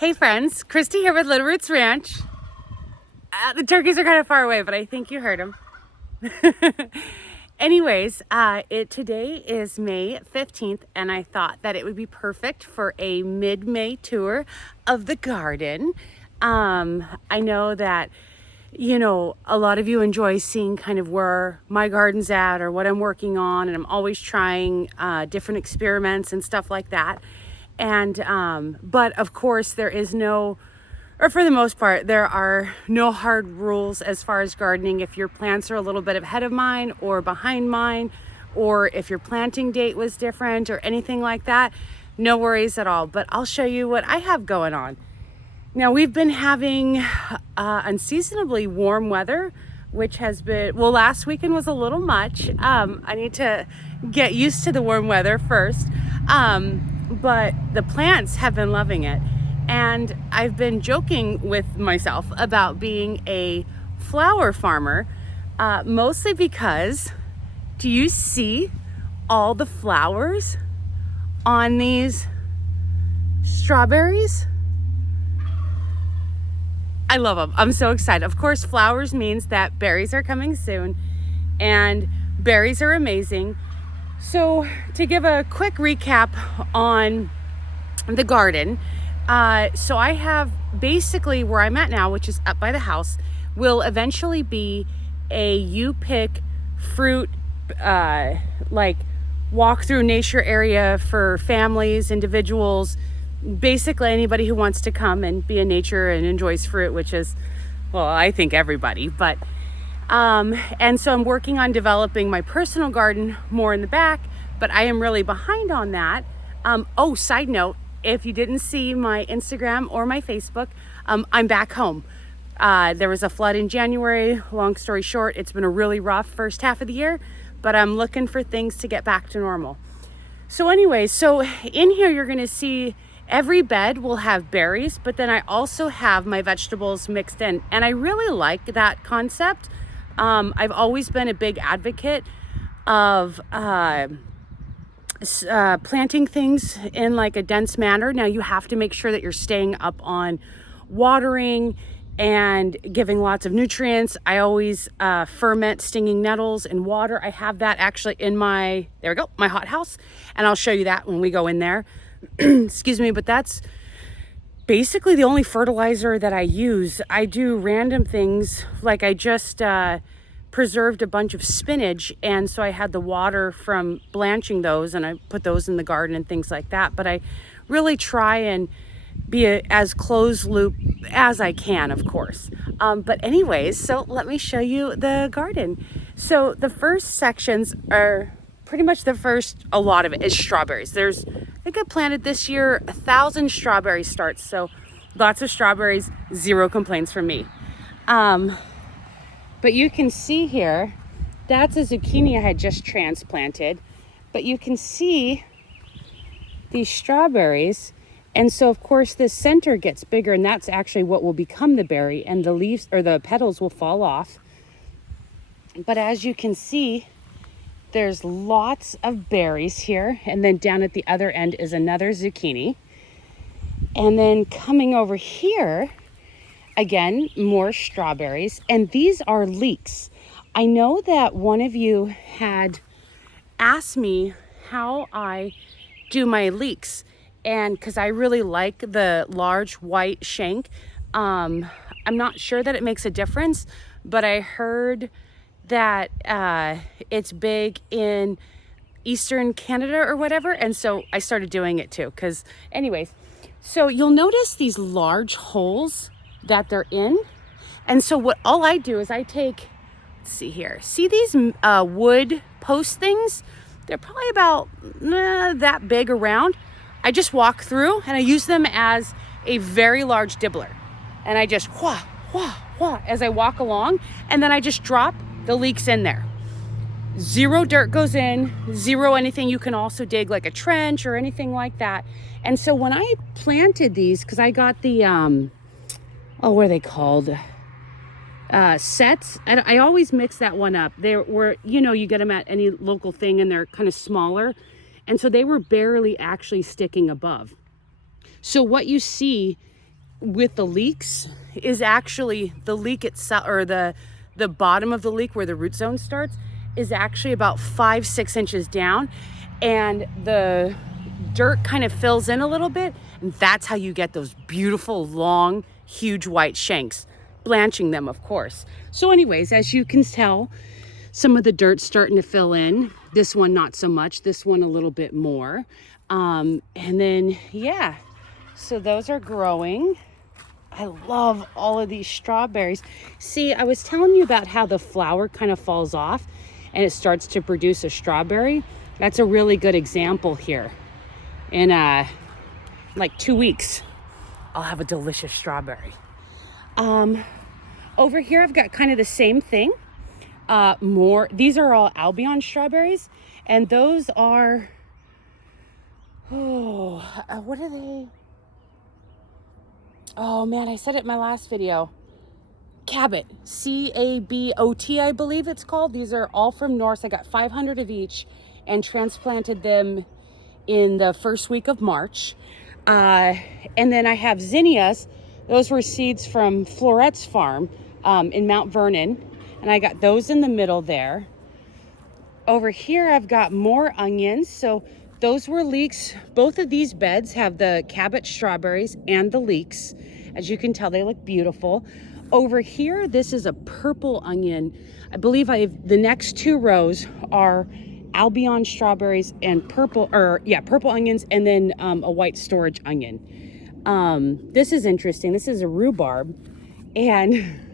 Hey friends, Christy here with Little Roots Ranch. The turkeys are kind of far away, but I think you heard them. Anyways, today is May 15th, and I thought that it would be perfect for a mid-May tour of the garden. I know that, a lot of you enjoy seeing kind of where my garden's at or what I'm working on, and I'm always trying different experiments and stuff like that. And but of course there is no, or for the most part, there are no hard rules as far as gardening. If your plants are a little bit ahead of mine or behind mine, or if your planting date was different or anything like that, no worries at all. But I'll show you what I have going on. Now, we've been having unseasonably warm weather, which has been, well, last weekend was a little much. I need to get used to the warm weather first. But the plants have been loving it. And I've been joking with myself about being a flower farmer, mostly because, do you see all the flowers on these strawberries? I love them. I'm so excited. Of course, flowers means that berries are coming soon, and berries are amazing. So to give a quick recap on the garden, so I have basically where I'm at now, which is up by the house, will eventually be a you pick fruit, like walk through nature area for families, individuals, basically anybody who wants to come and be in nature and enjoys fruit, which is, well, I think everybody, but and so I'm working on developing my personal garden more in the back, but I am really behind on that. Oh, side note, if you didn't see my Instagram or my Facebook, I'm back home. There was a flood in January. Long story short, it's been a really rough first half of the year, but I'm looking for things to get back to normal. So anyways, so in here you're gonna see every bed will have berries, but then I also have my vegetables mixed in, and I really like that concept. I've always been a big advocate of planting things in like a dense manner. Now you have to make sure that you're staying up on watering and giving lots of nutrients. I always ferment stinging nettles in water. I have that actually in my, there we go, my hothouse, and I'll show you that when we go in there. Excuse me, but that's basically the only fertilizer that I use. I do random things, like I just preserved a bunch of spinach, and so I had the water from blanching those, and I put those in the garden and things like that. But I really try and be as closed loop as I can, of course. But anyways, so let me show you the garden. So the first sections are pretty much a lot of it is strawberries. I think I planted this year 1,000 strawberry starts, so lots of strawberries, zero complaints from me. But you can see here, that's a zucchini I had just transplanted, but you can see these strawberries. And so of course this center gets bigger, and that's actually what will become the berry, and the leaves or the petals will fall off. But as you can see, there's lots of berries here, and then down at the other end is another zucchini. And then coming over here, again, more strawberries, and these are leeks. I know that one of you had asked me how I do my leeks, and because I really like the large white shank. I'm not sure that it makes a difference, but I heard that it's big in Eastern Canada or whatever, and so I started doing it too. Because anyways, so you'll notice these large holes that they're in, and so all I do is I take, let's see here, see these wood post things? They're probably about that big around. I just walk through and I use them as a very large dibbler, and I just wah wah wah as I walk along, and then I just drop the leeks in there. Zero dirt goes in, zero anything. You can also dig like a trench or anything like that. And so when I planted these, because I got the what are they called, sets, and I always mix that one up. They were, you get them at any local thing, and they're kind of smaller, and so they were barely actually sticking above. So what you see with the leeks is actually the leek itself, or the bottom of the leek where the root zone starts is actually about 5-6 inches down, and the dirt kind of fills in a little bit, and that's how you get those beautiful long huge white shanks, blanching them of course. So anyways, as you can tell, some of the dirt's starting to fill in. This one not so much, this one a little bit more. And then yeah, so those are growing. I love all of these strawberries. See, I was telling you about how the flower kind of falls off and it starts to produce a strawberry. That's a really good example here. In like 2 weeks, I'll have a delicious strawberry. Over here, I've got kind of the same thing. These are all Albion strawberries, and those are, what are they? Oh man, I said it in my last video. Cabot, C-A-B-O-T, I believe it's called. These are all from Norse. I got 500 of each and transplanted them in the first week of March. And then I have zinnias. Those were seeds from Florette's farm in Mount Vernon. And I got those in the middle there. Over here, I've got more onions. So those were leeks. Both of these beds have the Cabot strawberries and the leeks. As you can tell, they look beautiful. Over here, this is a purple onion. I believe the next 2 rows are Albion strawberries and purple onions, and then a white storage onion. This is interesting. This is a rhubarb, and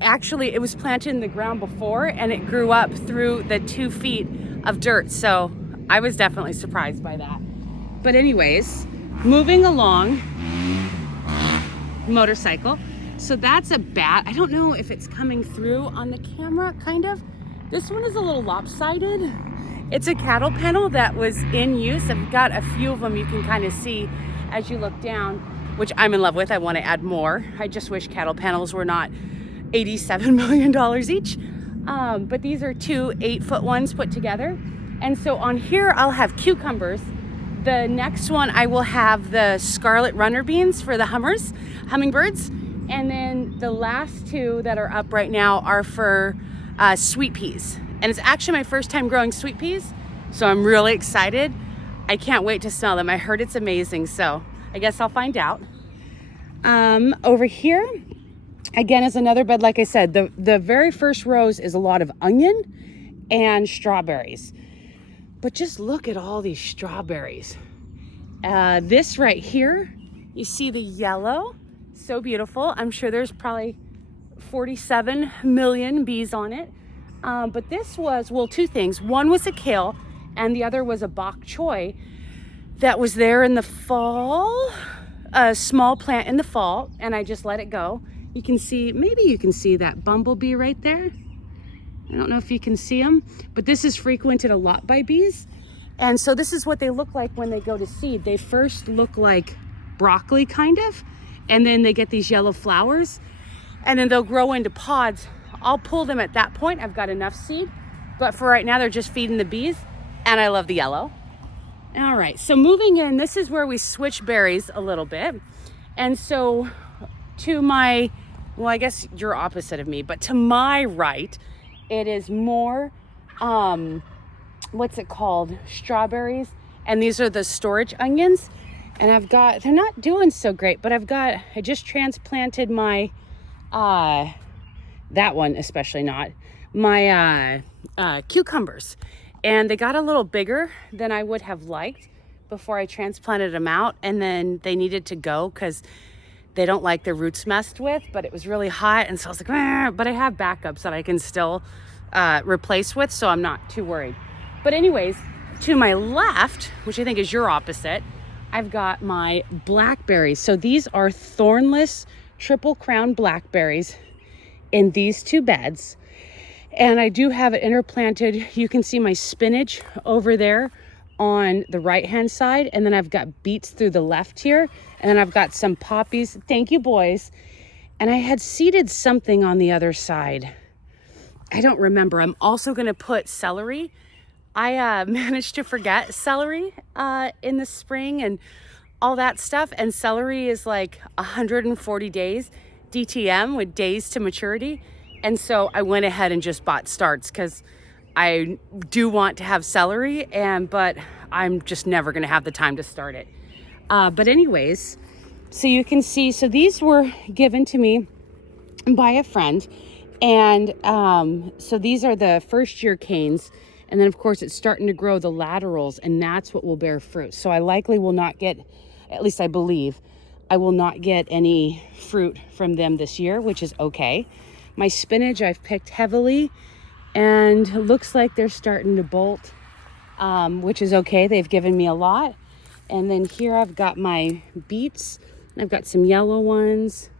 actually it was planted in the ground before and it grew up through the 2 feet of dirt. So I was definitely surprised by that. But anyways, moving along, motorcycle. So that's a bat. I don't know if it's coming through on the camera, kind of. This one is a little lopsided. It's a cattle kennel that was in use. I've got a few of them you can kind of see as you look down, which I'm in love with. I want to add more. I just wish cattle panels were not $87 million each. But these are 2 8-foot ones put together. And so on here, I'll have cucumbers. The next one, I will have the scarlet runner beans for the hummingbirds. And then the last 2 that are up right now are for sweet peas. And it's actually my first time growing sweet peas, so I'm really excited. I can't wait to smell them. I heard it's amazing, so I guess I'll find out. Over here, again, is another bed. Like I said, the very first rows is a lot of onion and strawberries. But just look at all these strawberries. This right here, you see the yellow, so beautiful. I'm sure there's probably 47 million bees on it. But this was, well, 2 things. One was a kale and the other was a bok choy that was there in the fall, a small plant in the fall, and I just let it go. You can see, maybe you can see that bumblebee right there. I don't know if you can see them, but this is frequented a lot by bees. And so this is what they look like when they go to seed. They first look like broccoli kind of, and then they get these yellow flowers, and then they'll grow into pods. I'll pull them at that point. I've got enough seed, but for right now, they're just feeding the bees, and I love the yellow. All right, so moving in, this is where we switch berries a little bit. And so to my, well, I guess you're opposite of me, but to my right, it is more, what's it called? Strawberries. And these are the storage onions. And I've got, they're not doing so great, but I just transplanted my, that one especially not, my cucumbers. And they got a little bigger than I would have liked before I transplanted them out. And then they needed to go because they don't like their roots messed with, but it was really hot. And so I was like, but I have backups that I can still replace with, so I'm not too worried. But anyways, to my left, which I think is your opposite, I've got my blackberries. So these are thornless triple crown blackberries in these 2 beds. And I do have it interplanted. You can see my spinach over there on the right-hand side. And then I've got beets through the left here. And then I've got some poppies. Thank you, boys. And I had seeded something on the other side. I don't remember. I'm also going to put celery. I managed to forget celery in the spring. And all that stuff. And celery is like 140 days DTM with days to maturity. And so I went ahead and just bought starts because I do want to have celery, but I'm just never going to have the time to start it. But anyways, so you can see, so these were given to me by a friend. And so these are the first year canes. And then of course it's starting to grow the laterals, and that's what will bear fruit. So I likely will not get, at least I believe, I will not get any fruit from them this year, which is okay. My spinach I've picked heavily, and it looks like they're starting to bolt, which is okay. They've given me a lot. And then here I've got my beets. I've got some yellow ones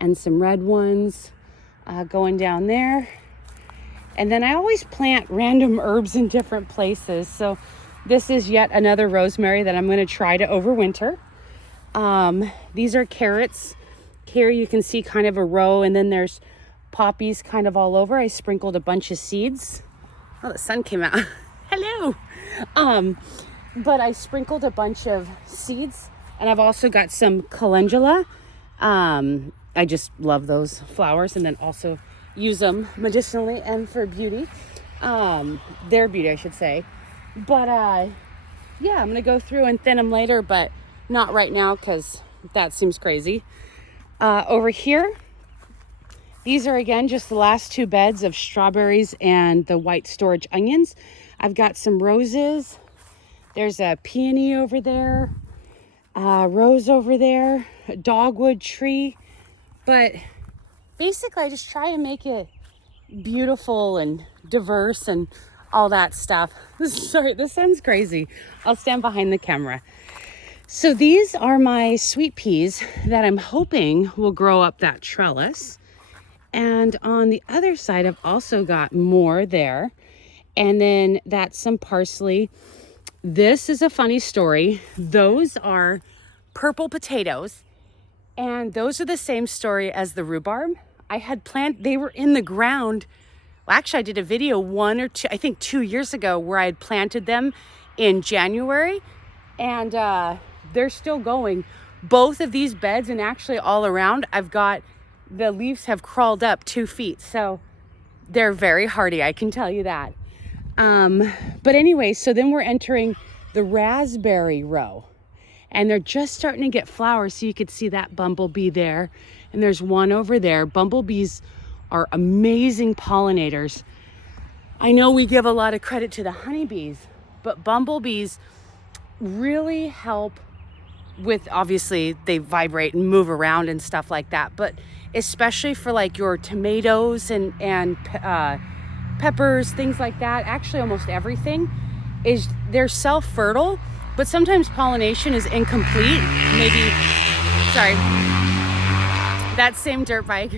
and some red ones going down there. And then I always plant random herbs in different places. So this is yet another rosemary that I'm going to try to overwinter. These are carrots. Here you can see kind of a row, and then there's poppies kind of all over. I sprinkled a bunch of seeds. Oh, the sun came out. Hello. But I sprinkled a bunch of seeds, and I've also got some calendula. I just love those flowers, and then also use them medicinally and for beauty. Their beauty, I should say. But yeah, I'm gonna go through and thin them later, but not right now because that seems crazy. Over here, these are again just the last two beds of strawberries and the white storage onions. I've got some roses. There's a peony over there, rose over there, a dogwood tree. But basically I just try and make it beautiful and diverse and all that stuff. Sorry, this sounds crazy. I'll stand behind the camera. So these are my sweet peas that I'm hoping will grow up that trellis. And on the other side, I've also got more there. And then that's some parsley. This is a funny story. Those are purple potatoes. And those are the same story as the rhubarb. I had planted, they were in the ground. Well, actually, I did a video 1 or 2, I think 2 years ago, where I had planted them in January. And they're still going. Both of these beds, and actually all around, I've got, the leaves have crawled up 2 feet. So they're very hardy, I can tell you that. But anyway, so then we're entering the raspberry row, and they're just starting to get flowers. So you could see that bumblebee there, and there's one over there. Bumblebees are amazing pollinators. I know we give a lot of credit to the honeybees, but bumblebees really help with, obviously they vibrate and move around and stuff like that, but especially for like your tomatoes and peppers, things like that. Actually, almost everything is, they're self-fertile, but sometimes pollination is incomplete. Maybe, sorry, that same dirt bike,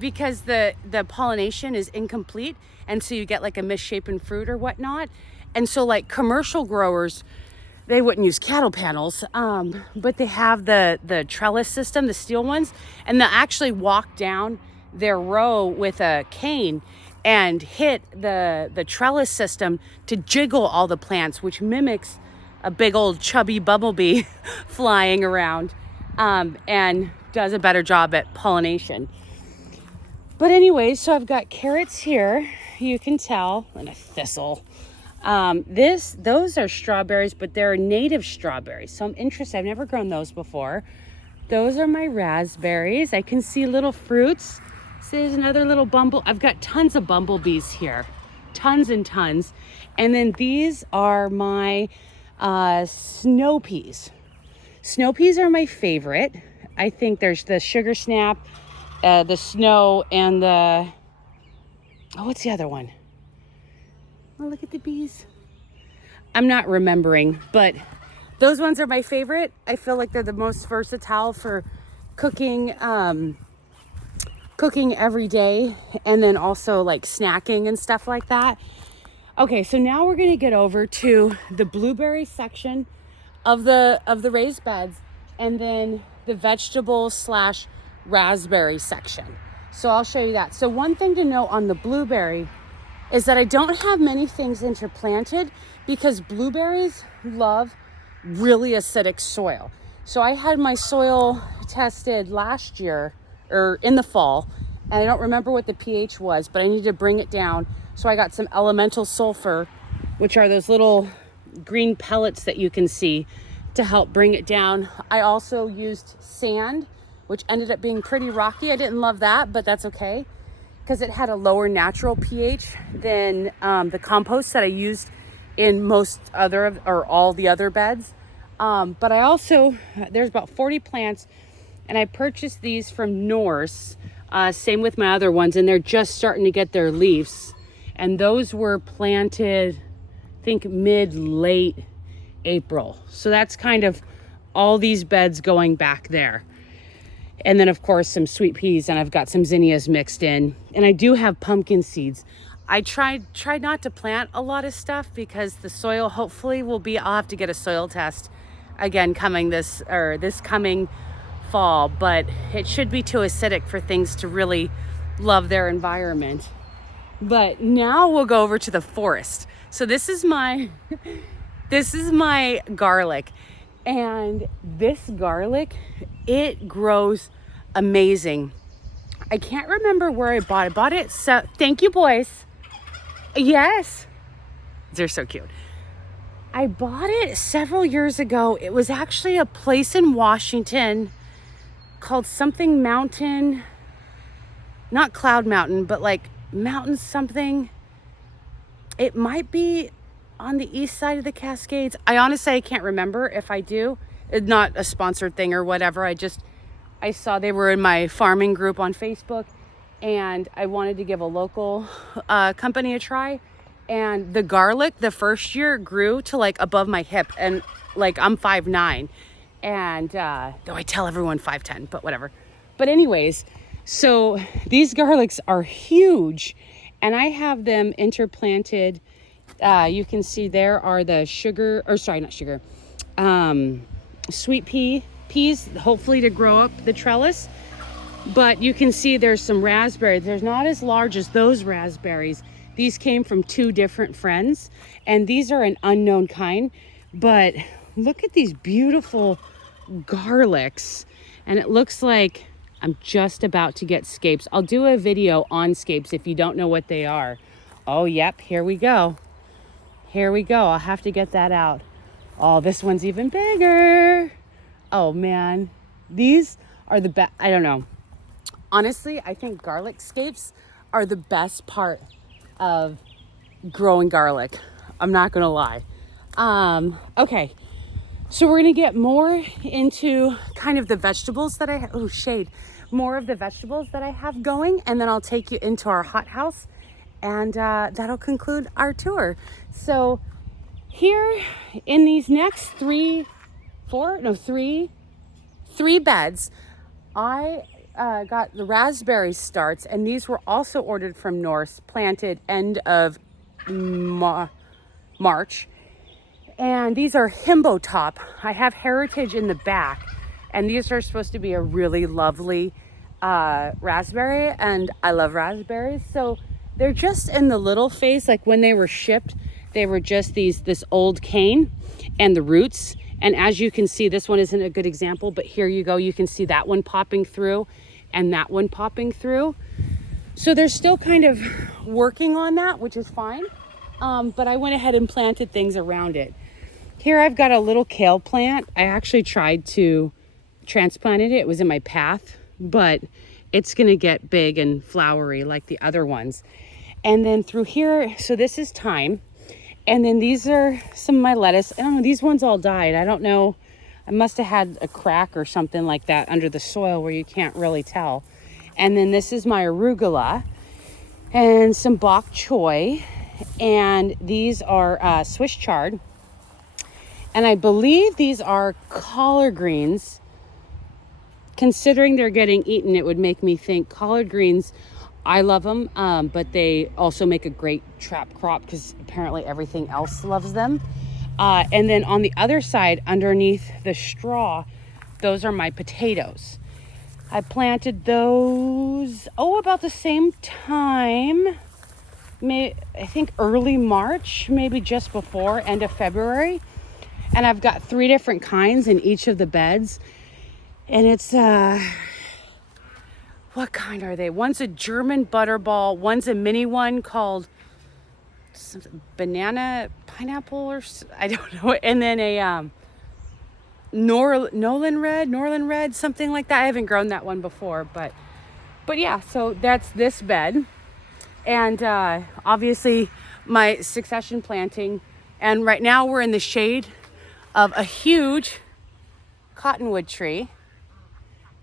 because the pollination is incomplete, and so you get like a misshapen fruit or whatnot. And so like commercial growers, they wouldn't use cattle panels, but they have the trellis system, the steel ones, and they'll actually walk down their row with a cane and hit the trellis system to jiggle all the plants, which mimics a big old chubby bumblebee flying around, and does a better job at pollination. But anyway, so I've got carrots here, you can tell, and a thistle. Those are strawberries, but they're native strawberries. So I'm interested. I've never grown those before. Those are my raspberries. I can see little fruits. So there's another little I've got tons of bumblebees here, tons and tons. And then these are my snow peas. Snow peas are my favorite. I think there's the sugar snap, the snow, and what's the other one? Oh, look at the bees. I'm not remembering, but those ones are my favorite. I feel like they're the most versatile for cooking every day, and then also like snacking and stuff like that. Okay, so now we're gonna get over to the blueberry section of the raised beds, and then the vegetable / raspberry section. So I'll show you that. So one thing to note on the blueberry is that I don't have many things interplanted, because blueberries love really acidic soil. So I had my soil tested last year or in the fall, and I don't remember what the pH was, but I needed to bring it down. So I got some elemental sulfur, which are those little green pellets that you can see, to help bring it down. I also used sand, which ended up being pretty rocky. I didn't love that, but that's okay because it had a lower natural pH than the compost that I used in most other or all the other beds. But I also, there's about 40 plants, and I purchased these from Norse, same with my other ones, and they're just starting to get their leaves. And those were planted, I think late April. So that's kind of all these beds going back there. And then of course some sweet peas, and I've got some zinnias mixed in, and I do have pumpkin seeds. I tried not to plant a lot of stuff because the soil hopefully will be, I'll have to get a soil test again coming this coming fall, but it should be too acidic for things to really love their environment. But now we'll go over to the forest. So this is my garlic, and this garlic, it grows amazing. I can't remember where I bought it. I bought it, so thank you, boys. Yes, they're so cute. I bought it several years ago. It was actually a place in Washington called something Mountain, not Cloud Mountain, but like Mountain something. It might be on the east side of the Cascades. I honestly can't remember. If I do, it's not a sponsored thing or whatever. I saw they were in my farming group on Facebook, and I wanted to give a local company a try. And the garlic the first year grew to like above my hip, and like I'm 5'9", and though I tell everyone 5'10", but whatever. But anyways, so these garlics are huge, and I have them interplanted. You can see there are the sweet peas, hopefully to grow up the trellis. But you can see there's some raspberries. They're not as large as those raspberries. These came from 2 different friends, and these are an unknown kind. But look at these beautiful garlics, and it looks like I'm just about to get scapes. I'll do a video on scapes if you don't know what they are. Oh, yep, here we go. Here we go. I'll have to get that out. Oh, this one's even bigger. Oh man, these are the best. I don't know. Honestly, I think garlic scapes are the best part of growing garlic. I'm not gonna lie. Okay, so we're gonna get more into kind of the vegetables that more of the vegetables that I have going, and then I'll take you into our hothouse, and that'll conclude our tour. So here in these next three beds, I got the raspberry starts, and these were also ordered from Norse, planted end of March. And these are himbo top. I have heritage in the back, and these are supposed to be a really lovely raspberry, and I love raspberries. So they're just in the little phase. Like when they were shipped, they were just this old cane and the roots. And as you can see, this one isn't a good example, but here you go. You can see that one popping through and that one popping through. So they're still kind of working on that, which is fine. But I went ahead and planted things around it. Here I've got a little kale plant. I actually tried to transplant it. It was in my path, but it's gonna get big and flowery like the other ones. And then through here, so this is thyme. And then these are some of my lettuce. I don't know, these ones all died. I don't know. I must have had a crack or something like that under the soil where you can't really tell. And then this is my arugula and some bok choy. And these are Swiss chard. And I believe these are collard greens. Considering they're getting eaten, it would make me think collard greens, I love them, but they also make a great trap crop because apparently everything else loves them. And then on the other side, underneath the straw, those are my potatoes. I planted those, about the same time, I think early March, maybe just before, end of February. And I've got 3 different kinds in each of the beds. And it's, what kind are they? One's a German butterball. One's a mini one called banana pineapple or I don't know. And then a Nolan red, something like that. I haven't grown that one before, but yeah. So that's this bed, and obviously my succession planting. And right now we're in the shade of a huge cottonwood tree.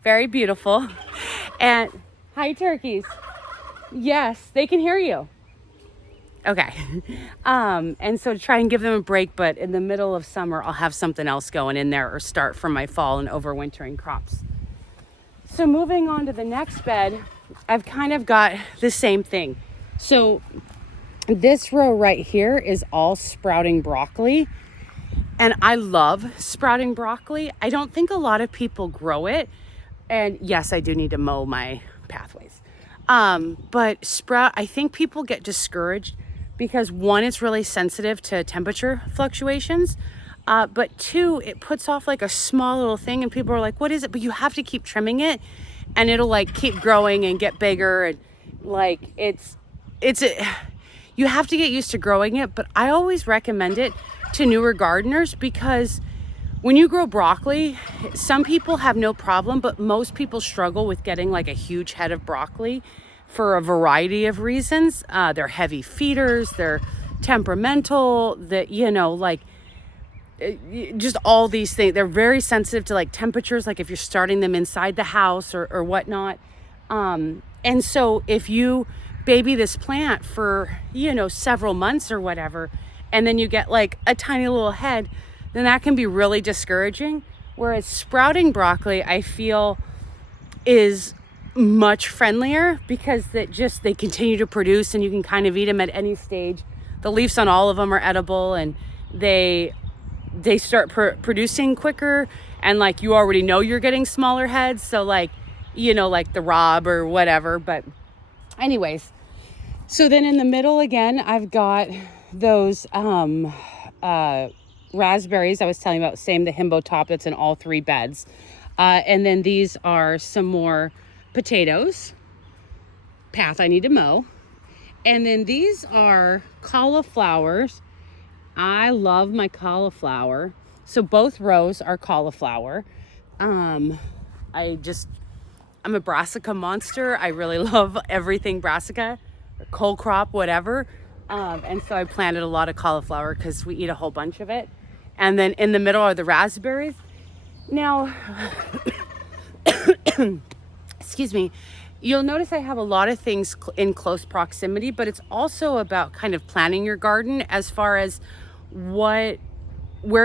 Very beautiful. And hi, turkeys. Yes, they can hear you. Okay. And so to try and give them a break, but in the middle of summer, I'll have something else going in there or start for my fall and overwintering crops. So moving on to the next bed, I've kind of got the same thing. So this row right here is all sprouting broccoli. And I love sprouting broccoli. I don't think a lot of people grow it. And yes, I do need to mow my pathways. But I think people get discouraged because 1, it's really sensitive to temperature fluctuations. But 2, it puts off like a small little thing and people are like, what is it? But you have to keep trimming it and it'll like keep growing and get bigger. And like, you have to get used to growing it. But I always recommend it to newer gardeners because when you grow broccoli, some people have no problem, but most people struggle with getting like a huge head of broccoli for a variety of reasons. They're heavy feeders, they're temperamental, just all these things. They're very sensitive to like temperatures, like if you're starting them inside the house or whatnot. And so if you baby this plant for, several months or whatever, and then you get like a tiny little head, then that can be really discouraging. Whereas sprouting broccoli, I feel, is much friendlier because they continue to produce and you can kind of eat them at any stage. The leaves on all of them are edible and they start producing quicker, and like you already know you're getting smaller heads, so like like the Rob or whatever. But anyways, so then in the middle again I've got those raspberries I was telling you about, the himbo top that's in all 3 beds, and then these are some more potatoes, path I need to mow, and then these are cauliflowers. I love my cauliflower, so both rows are cauliflower. I'm a brassica monster. I really love everything brassica, cold crop, whatever. And so I planted a lot of cauliflower because we eat a whole bunch of it. And then in the middle are the raspberries. Now, excuse me, you'll notice I have a lot of things in close proximity, but it's also about kind of planning your garden as far as where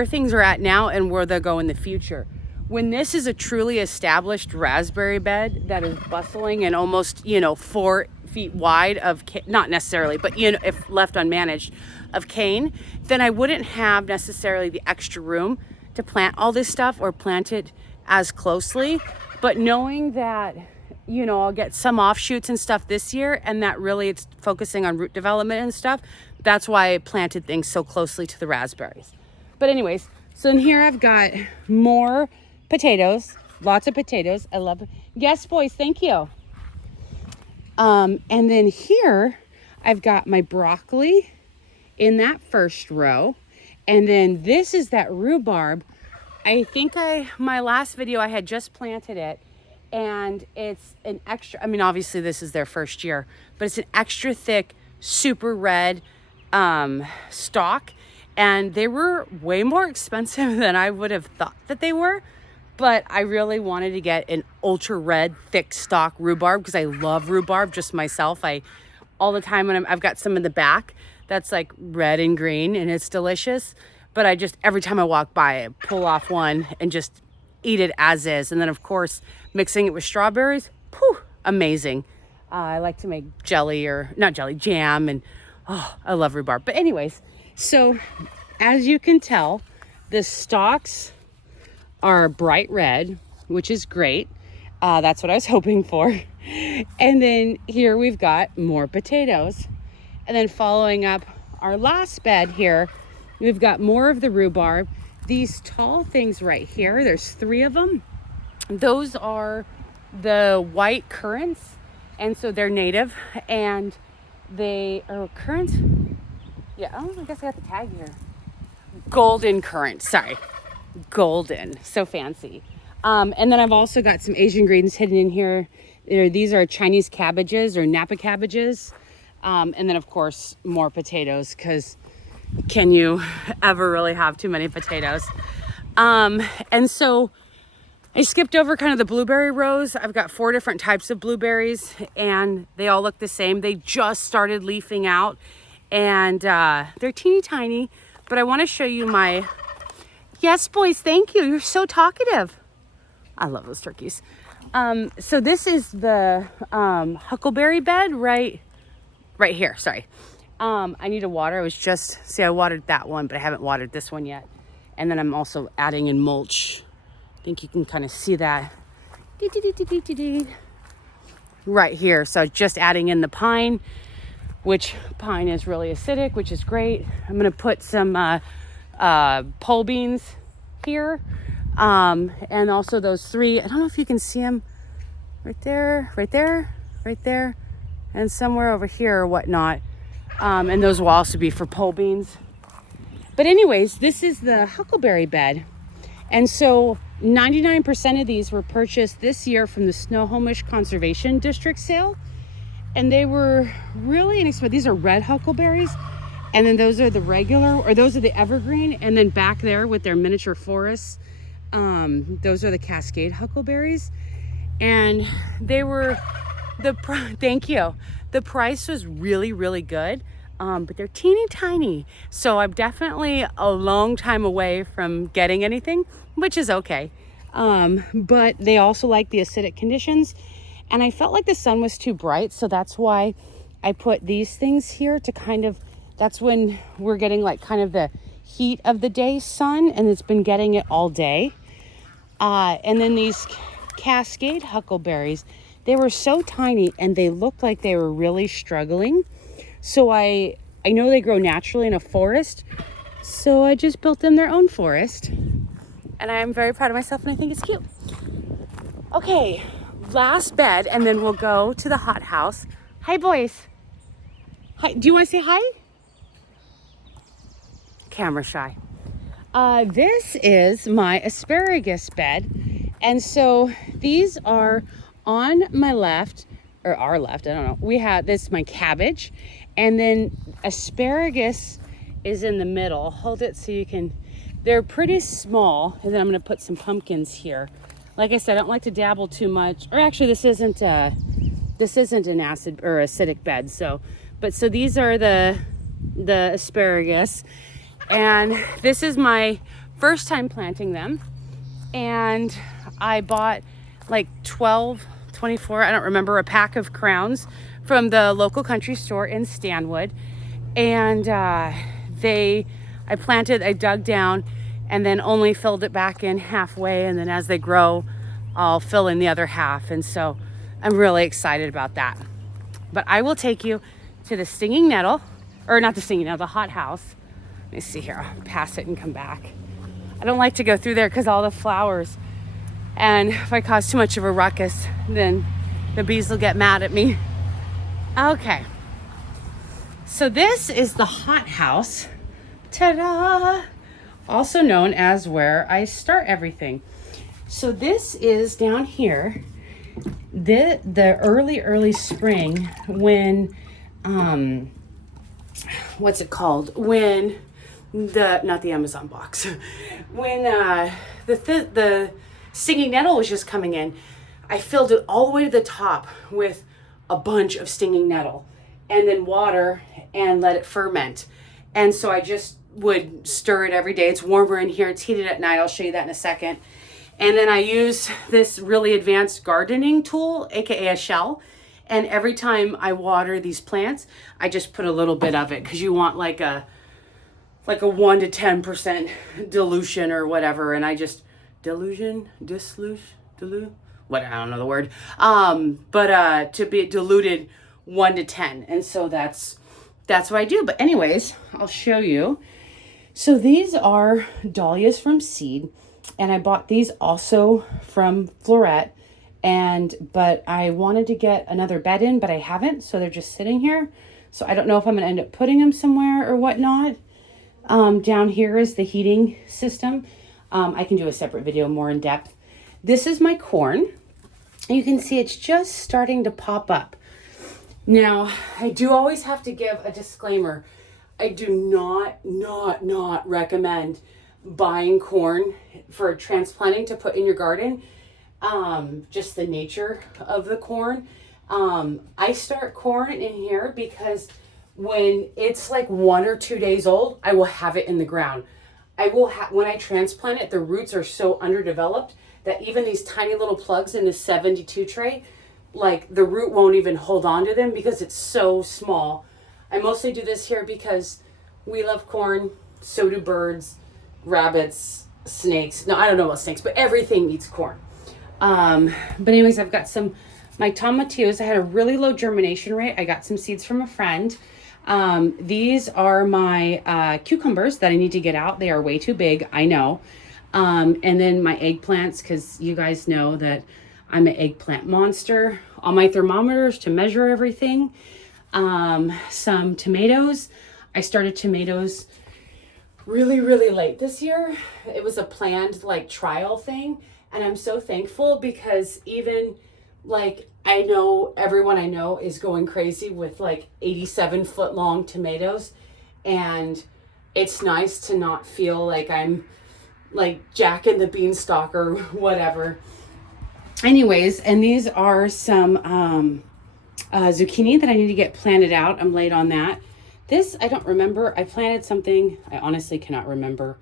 things are at now and where they'll go in the future. When this is a truly established raspberry bed that is bustling and almost, 4 feet wide of, not necessarily, but if left unmanaged, of cane, then I wouldn't have necessarily the extra room to plant all this stuff or plant it as closely. But knowing that, I'll get some offshoots and stuff this year, and that really it's focusing on root development and stuff, that's why I planted things so closely to the raspberries. But anyways, so in here I've got more potatoes, lots of potatoes. I love it. Yes, boys, thank you. And then here I've got my broccoli in that first row. And then this is that rhubarb. I think my last video I had just planted it, and it's an extra, obviously this is their first year, but it's an extra thick, super red stalk. And they were way more expensive than I would have thought that they were. But I really wanted to get an ultra red, thick stalk rhubarb because I love rhubarb just myself. All the time when I've got some in the back that's like red and green and it's delicious. But every time I walk by, I pull off one and just eat it as is. And then of course, mixing it with strawberries, amazing. I like to make jam, and I love rhubarb. But anyways, so as you can tell, the stalks are bright red, which is great. That's what I was hoping for. And then here we've got more potatoes. And then following up our last bed here, we've got more of the rhubarb. these tall things right here, there's 3 of them. Those are the white currants, and so they're native, and they are currants. Yeah, oh, I guess I got the tag here. Golden currant, sorry. Golden, so fancy. And then I've also got some Asian greens hidden in here. These are Chinese cabbages or Napa cabbages. And then of course, more potatoes, because can you ever really have too many potatoes? And so I skipped over kind of the blueberry rows. I've got 4 different types of blueberries, and they all look the same. They just started leafing out, and they're teeny tiny, but I want to show you my, yes, boys, thank you. You're so talkative. I love those turkeys. So this is the huckleberry bed right here, sorry. I need to water. I watered that one, but I haven't watered this one yet. And then I'm also adding in mulch. I think you can kind of see that right here. So just adding in the pine, which pine is really acidic, which is great. I'm gonna put some pole beans here. And also those 3, I don't know if you can see them right there, and somewhere over here or whatnot. And those will also be for pole beans. But anyways, this is the huckleberry bed. And so 99% of these were purchased this year from the Snohomish Conservation District sale. And they were really inexpensive. These are red huckleberries. And then those are the regular, or those are the evergreen. And then back there with their miniature forests, those are the Cascade huckleberries. And they were, thank you. The price was really, really good. But they're teeny tiny. So I'm definitely a long time away from getting anything, which is okay. But they also like the acidic conditions. And I felt like the sun was too bright. So that's why I put these things here to kind of, that's when we're getting like kind of the heat of the day sun, and it's been getting it all day. And then these Cascade huckleberries, they were so tiny and they looked like they were really struggling. So I know they grow naturally in a forest, so I just built them their own forest. And I'm very proud of myself, and I think it's cute. Okay, last bed, and then we'll go to the hothouse. Hi, boys. Hi, do you want to say hi? Camera shy. This is my asparagus bed. And so these are on my left, or our left, I don't know. We have, this is my cabbage. And then asparagus is in the middle. Hold it so you can, they're pretty small. And then I'm gonna put some pumpkins here. Like I said, I don't like to dabble too much. Or actually this isn't an acid or acidic bed. So these are the asparagus. And this is my first time planting them. And I bought like 12, 24, I don't remember, a pack of crowns from the local country store in Stanwood. And I dug down and then only filled it back in halfway. And then as they grow, I'll fill in the other half. And so I'm really excited about that. But I will take you to the stinging nettle, or not the stinging nettle, the hothouse. Let me see here, I'll pass it and come back. I don't like to go through there because all the flowers. And if I cause too much of a ruckus, then the bees will get mad at me. Okay, so this is the hothouse, ta-da, also known as where I start everything. So this is down here, the early spring when, what's it called? When not the Amazon box, when the stinging nettle was just coming in, I filled it all the way to the top with a bunch of stinging nettle and then water and let it ferment. And so I just would stir it every day. It's warmer in here, it's heated at night. I'll show you that in a second. And then I use this really advanced gardening tool, aka a shell. And every time I water these plants, I just put a little bit of it, because you want like a 1 to 10% dilution or whatever. And I just dilute, what, I don't know the word, but to be diluted 1 to 10. And so that's what I do. But anyways, I'll show you. So these are dahlias from seed, and I bought these also from Floret. But I wanted to get another bed in, but I haven't, so they're just sitting here. So I don't know if I'm gonna end up putting them somewhere or whatnot. Down here is the heating system. I can do a separate video more in depth. This is my corn. You can see it's just starting to pop up. Now, I do always have to give a disclaimer. I do not recommend buying corn for transplanting to put in your garden. Just the nature of the corn. I start corn in here because when it's like 1 or 2 days old, I will have it in the ground. When I transplant it, the roots are so underdeveloped that even these tiny little plugs in the 72 tray, like the root won't even hold on to them because it's so small. I mostly do this here because we love corn, so do birds, rabbits, snakes. No, I don't know about snakes, but everything eats corn. But anyways, I've got my tomatillos. I had a really low germination rate. I got some seeds from a friend. These are my cucumbers that I need to get out. They are way too big, I know. And then my eggplants, because you guys know that I'm an eggplant monster. All my thermometers to measure everything. Some tomatoes. I started tomatoes really late this year. It was a planned like trial thing, and I'm so thankful because even like I know everyone I know is going crazy with like 87-foot long tomatoes, and it's nice to not feel like I'm like Jack and the Beanstalk or whatever. Anyways, and these are some zucchini that I need to get planted out. I'm late on that. This, I don't remember. I planted something. I honestly cannot remember.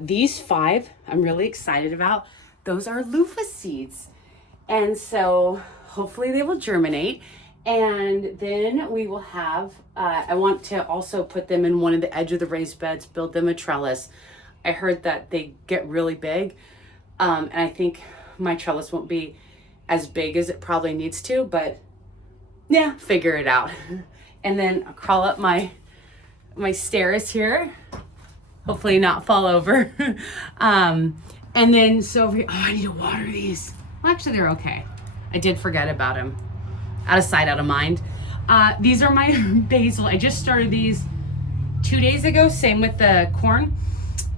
These 5 I'm really excited about. Those are loofah seeds. And so hopefully they will germinate. And then we will have, I want to also put them in one of the edge of the raised beds, build them a trellis. I heard that they get really big. And I think my trellis won't be as big as it probably needs to, but yeah, figure it out. And then I'll crawl up my stairs here, hopefully not fall over. And then so over here, oh, I need to water these. Well, actually they're okay. I did forget about them. Out of sight, out of mind. These are my basil. I just started these 2 days ago. Same with the corn.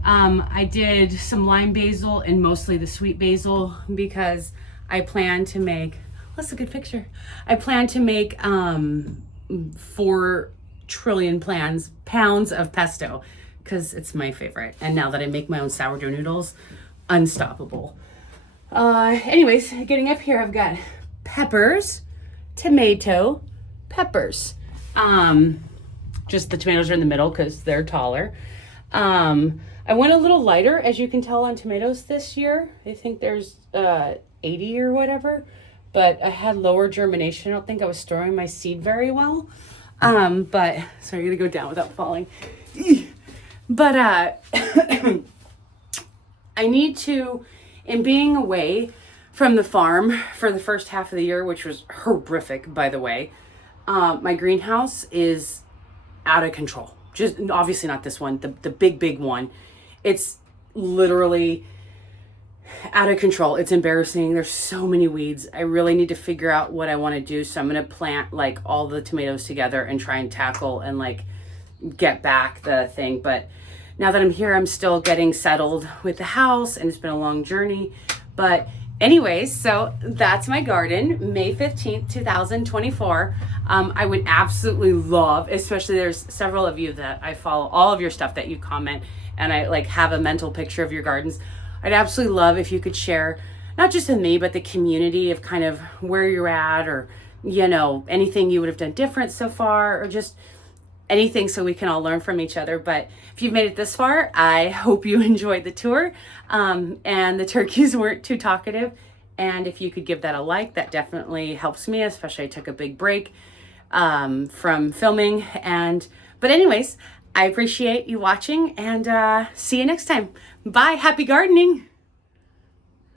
I did some lime basil and mostly the sweet basil because I plan to make, that's a good picture. I plan to make 4 trillion pounds of pesto because it's my favorite. And now that I make my own sourdough noodles, unstoppable. Anyways, getting up here, I've got peppers, tomato, peppers. Just the tomatoes are in the middle because they're taller. I went a little lighter, as you can tell, on tomatoes this year. I think there's 80 or whatever, but I had lower germination. I don't think I was storing my seed very well. But sorry, I'm gonna go down without falling. But I need to, in being away from the farm for the first half of the year, which was horrific, by the way, my greenhouse is out of control. Just obviously not this one, the big one. It's literally out of control. It's embarrassing. There's so many weeds. I really need to figure out what I want to do. So I'm going to plant like all the tomatoes together and try and tackle and like get back the thing. But now that I'm here, I'm still getting settled with the house and it's been a long journey. But anyways, so that's my garden, May 15th, 2024. I would absolutely love, especially there's several of you that I follow, all of your stuff that you comment, and I like have a mental picture of your gardens. I'd absolutely love if you could share, not just with me, but the community of kind of where you're at, or, you know, anything you would have done different so far, or just anything so we can all learn from each other. But if you've made it this far, I hope you enjoyed the tour, and the turkeys weren't too talkative. And if you could give that a like, that definitely helps me, especially I took a big break from filming. But anyways, I appreciate you watching, and see you next time. Bye. Happy gardening.